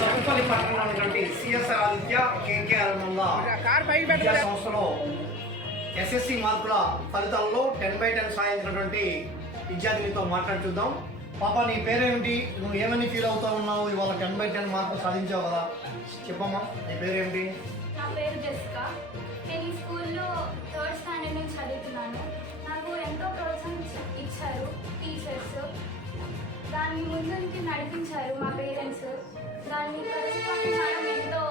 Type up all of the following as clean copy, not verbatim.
సర్వపల్లి పట్టణంలో ఉన్నటువంటి CSR Aditya KKR విద్యా సంస్థలో ఎస్ఎస్సి మార్కుల ఫలితాల్లో 10/10 సాధించినటువంటి విద్యార్థినితో మాట్లాడి చూద్దాం. పాప, నీ పేరేమిటి? నువ్వు ఏమని ఫీల్ అవుతా ఉన్నావు? ఇవాళ 10/10 మార్కులు సాధించావు కదా, చెప్పమ్మా, నీ పేరేమిటి? నా పేరు జెసికా. నేను ఈ స్కూల్లో 3rd స్టాండర్డ్ నుంచి చదువుతున్నాను. నాకు ఎంతో ప్రోత్సాహం ఇచ్చారు టీచర్స్, దాన్ని ముందుకి నడిపించారు మా పేరెంట్స్. దాన్ని కరెస్పాండింగ్ మేడం ఎంతో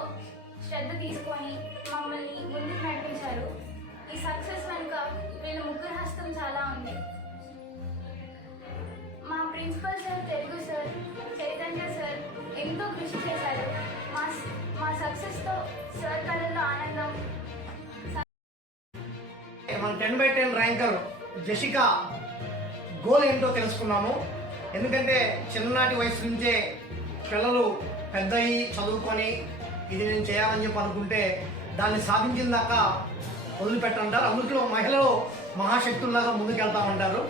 శ్రద్ధ తీసుకొని మమ్మల్ని ముందుకు నడిపించారు. ఈ సక్సెస్ వెనుక వీళ్ళ ముగ్గురు హస్తం చాలా ఉంది. మా principal sir, Telugu sir, Chaitanya sir ఎంతో కృషి చేశారు. మా సక్సెస్తో సార్ కళల్లో ఆనందం. మన 10/10 ర్యాంకర్ జెసికా గోల్ ఏంటో తెలుసుకున్నాము. ఎందుకంటే చిన్ననాటి వయసు నుంచే పిల్లలు పెద్దయి చదువుకొని ఇది నేను చేయాలని చెప్పి అనుకుంటే దాన్ని సాధించిన దాకా వదిలిపెట్టంటారు. అందులో మహిళలు మహాశక్తుల్లాగా ముందుకెళ్తా ఉంటారు.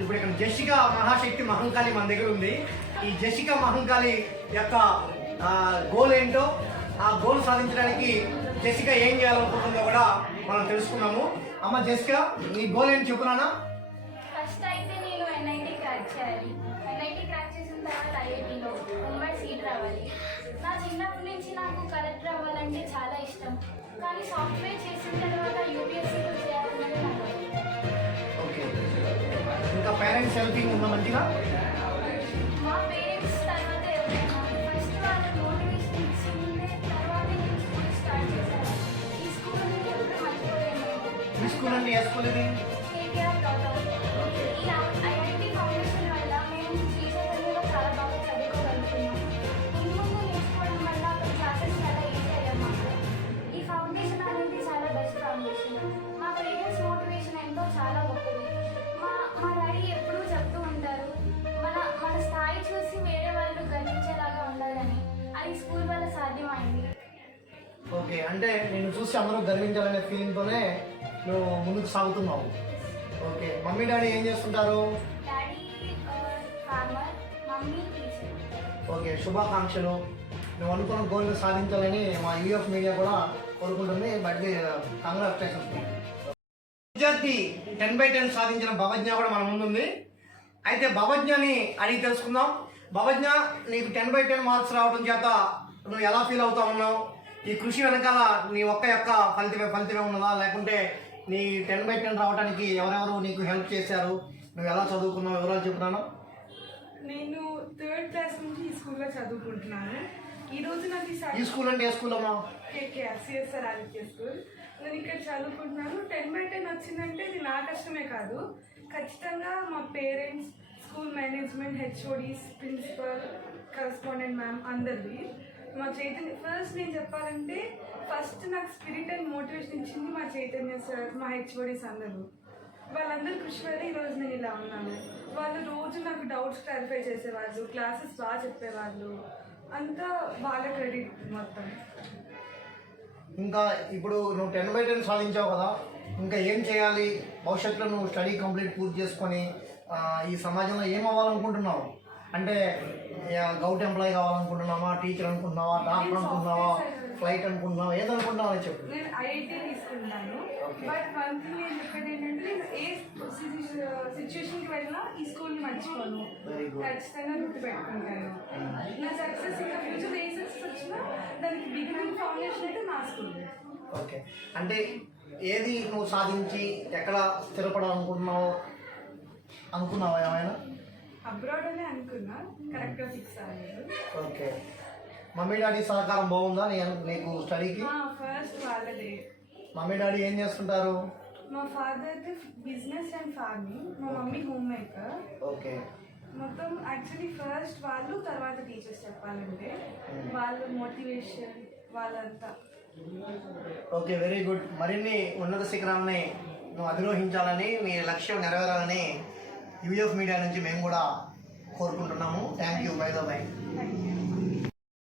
ఇప్పుడు ఇక్కడ జెసికా మహాశక్తి మహంకాళి మన దగ్గర ఉంది. ఈ జెసికా మహంకాళి యొక్క గోల్ ఏంటో, ఆ గోల్ సాధించడానికి జెసికా ఏం చేయాలనుకుంటుందో కూడా మనం తెలుసుకున్నాము. అమ్మ జెసికా, నీ గోల్ ఏంటి చెప్పున్నానా? ఫస్ట్ అయితే నేను NIT క్రాక్ చేయాలి. NIT క్రాక్ చేసిన తర్వాత IITలో ముంబై సీట్ రావాలి. నా చిన్నప్పటి నుంచి నాకు కలెక్టర్ అవ్వాలంటే చాలా ఇష్టం. కానీ సాఫ్ట్వేర్ చేసిన తర్వాత UPSCలో చేయాలన్నది నాకు. ఓకే, ఇంకా పేరెంట్స్ హెల్పింగ్ ఉందా మంచిగా? మా పేరెంట్స్ తర్వాత ఎవరైనా ఫస్ట్ వాళ్ళకి మోటివేషన్ ఇచ్చిందే తర్వాత నేను స్కూల్ స్టార్ట్ చేశాను. ఈ స్కూల్ నుంచి ఎప్పుడు మర్చిపోయాను. ఈ స్కూల్ అంటే ఏ స్కూల్ ఇది? కేకేఆర్ గౌతమ్. ఈ IIT ఫౌండేషన్ వల్ల మేము శ్రీ చైతన్యలో చాలా బాగా చదువుకోగలుగుతున్నాం. ముందు నేర్చుకోవడం వల్ల అక్కడ క్లాసెస్ చాలా ఈజీ అయ్యాయి మాకు. ఈ ఫౌండేషన్ అనేది చాలా బెస్ట్ ఫౌండేషన్. మా పేరెంట్స్ మోటివేషన్ ఎంతో చాలా గొప్పది. మా డాడీ ఎప్పుడూ చెప్తూ ఉంటారు, మన స్థాయి చూసి వేరే వాళ్ళు గర్వించేలాగా ఉండాలని. అది స్కూల్ వల్ల సాధ్యమైంది. ఓకే, అంటే నేను చూసి అందరూ గర్వించాలనే ఫీలింగ్తోనే నువ్వు ముందుకు సాగుతున్నావు. ఓకే, మమ్మీ డాడీ ఏం చేస్తుంటారు? Daddy farmer, mummy teacher. Okay, శుభాకాంక్షలు. నువ్వు అనుకున్న గోల్ సాధించాలని మా UF మీడియా కూడా కోరుకుంటుంది. But congratulations. విద్యార్థి 10/10 సాధించిన భవజ్ఞ కూడా మన ముందుంది. అయితే భవజ్ఞని అడిగి తెలుసుకుందాం. భవజ్ఞ, నీకు 10/10 మార్క్స్ రావడం చేత నువ్వు ఎలా ఫీల్ అవుతా ఉన్నావు? ఈ కృషి వెనకాల నీ యొక్క ఫలితమే ఉన్నదా, లేకుంటే నీ 10/10 రావడానికి ఎవరెవరు నీకు హెల్ప్ చేశారు? నువ్వు ఎలా చదువుకున్నావు, వివరాలు చెప్తున్నాను. నేను 3rd క్లాస్ నుంచి ఈ స్కూల్లో చదువుకుంటున్నాను. ఈ రోజు నాకు ఈ స్కూల్ అంటే ఏ స్కూల్ అమ్మా? KKR CSR Aditya school. నేను ఇక్కడ చదువుకుంటున్నాను. 10/10 వచ్చిందంటే ఇది నా కష్టమే కాదు, ఖచ్చితంగా మా parents, school management, HODs, principal, correspondent ma'am అందరిది. మా చైతన్య ఫస్ట్ నేను చెప్పాలంటే ఫస్ట్ నాకు స్పిరిట్ అండ్ మోటివేషన్ ఇచ్చింది మా చైతన్య సార్, మా HODs అందరూ. వాళ్ళందరూ కృషి వల్ల ఈరోజు నేను ఇలా ఉన్నాను. వాళ్ళు రోజు నాకు డౌట్స్ క్లారిఫై చేసేవాళ్ళు, క్లాసెస్ బాగా చెప్పేవాళ్ళు, అంతా వాళ్ళ క్రెడిట్ మొత్తం. ఇంకా ఇప్పుడు నువ్వు 10/10 సాధించావు కదా, ఇంకా ఏం చేయాలి? భవిష్యత్తులో నువ్వు స్టడీ కంప్లీట్ పూర్తి చేసుకొని ఈ సమాజంలో ఏం అవ్వాలనుకుంటున్నావు? అంటే గౌట్ ఎంప్లాయీ కావాలనుకుంటున్నావా, టీచర్ అనుకుంటున్నావా, డాక్టర్ అనుకుంటున్నావా, ఫ్లైట్ అనుకుంటున్నావా, ఏదనుకుంటున్నావా అని చెప్పు. నేను IIT తీసుకుంటాను. బట్ వన్ థింగ్ నేను చెప్పేది ఏంటంటే, నేను ఏ సిచ్యువేషన్కి వెళ్ళినా ఈ స్కూల్ని మర్చిపోను, ఖచ్చితంగా గుర్తుపెట్టుకుంటాను. నా సక్సెస్ ఇంకా ఫ్యూచర్ ఏ సక్సెస్ వచ్చినా దానికి బిగినింగ్ ఫౌండేషన్ అయితే నా స్కూల్. ఓకే, అంటే ఏది నువ్వు సాధించి ఎక్కడ స్థిరపడాలనుకుంటున్నావా ఏమైనా? అబ్రాడ్ అనే అనుకున్నా, కరెక్ట్గా ఫిక్స్ అవ్వలేదు. ఓకే, మమ్మీ డాడీ సహకారం బాగుందా నీకు స్టడీకి? ఫస్ట్ వాళ్ళదే. మమ్మీ డాడీ ఏం చేస్తుంటారు? మా ఫాదర్ అయితే బిజినెస్ అండ్ ఫార్మింగ్, మా మమ్మీ హోమ్ మేకర్. ఓకే, మొత్తం యాక్చువల్లీ ఫస్ట్ వాళ్ళు, తర్వాత టీచర్స్ చెప్పాలంటే వాళ్ళ మోటివేషన్ వాళ్ళంతా. Okay, very good. మరిన్ని ఉన్నత శిఖరాలని నువ్వు అధిరోహించాలని, నీ లక్ష్యం నెరవేరాలని UF మీడియా నుంచి మేము కూడా కోరుకుంటున్నాము. Thank you. By the by.